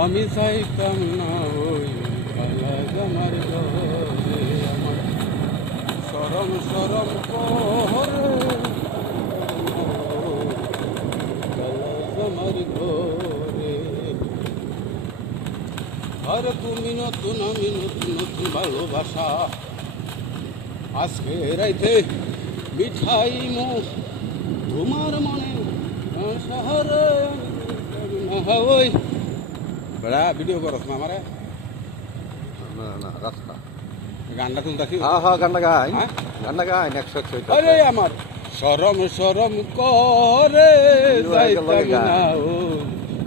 আমি চাইতাম না ওই কালা জামার ঘরে আমার সরম সরম করে কালা জামার ঘরে। আর তুমি নতুন আমি নতুন নতুন ভালোবাসা আজকে রাইতে মিঠাই মুখ তোমার মনে শহরে ওই বেড়া ভিডিও করস না আমারে না না রাস্তা গানটা তুলতাছি। হ্যাঁ হ্যাঁ গানটা গাই হ্যাঁ? গানটা গাই নেক্সট আরে আমার সরম সরম করে যাইতাম না ও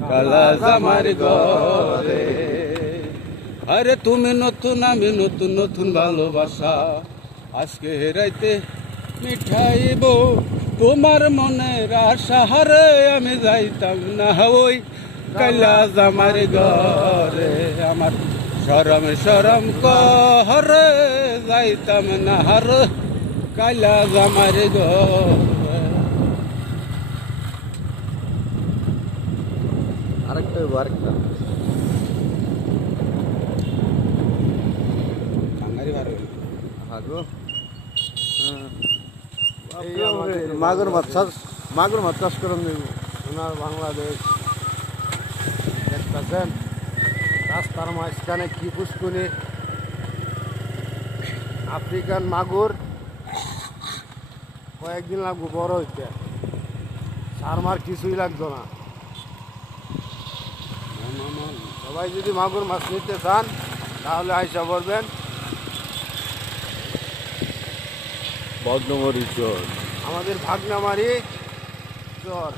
কালা জামার ঘরে। আরে তুমি নতুন আমি নতুন নতুন ভালোবাসা আজকে হেরাইতে মিঠাইব তোমার মনের আশা হারে আমি যাইতাম না ওই কালা জামার ঘরে। আমার সরম সরম করে যাইতাম না হার কালা জামার ঘরে। আরেকটা আরেকটা কাঙ্গারি বার হাগো মাগুর মাছ চাষ করেন সোনার বাংলাদেশ দেখতেছেন রাস্তার মাঝখানে কি পুষ্কুনি আফ্রিকান মাগুর কয়েকদিন লাগবো বড় হইতে সার মার কিছুই লাগতো না। সবাই যদি মাগুর মাছ নিতে চান তাহলে আইসা পড়বেন বদনমরি চর আমাদের ভাগনামারি চর।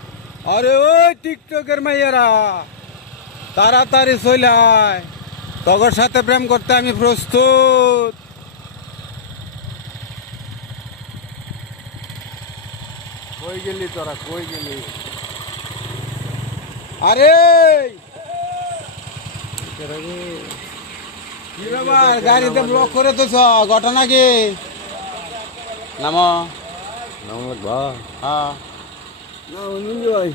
আরে ওই টিকটকের মাইয়ারা তাড়াতাড়ি চলায় তগর সাথে প্রেম করতে আমি প্রস্তুত। কই গেলি তোরা কই গেলি? আরে কি ব্যাপার গাড়িতে ব্লক করে তো ঘটনা কি নামো নাম লাগবা হ্যাঁ না মিঞ্জু ভাই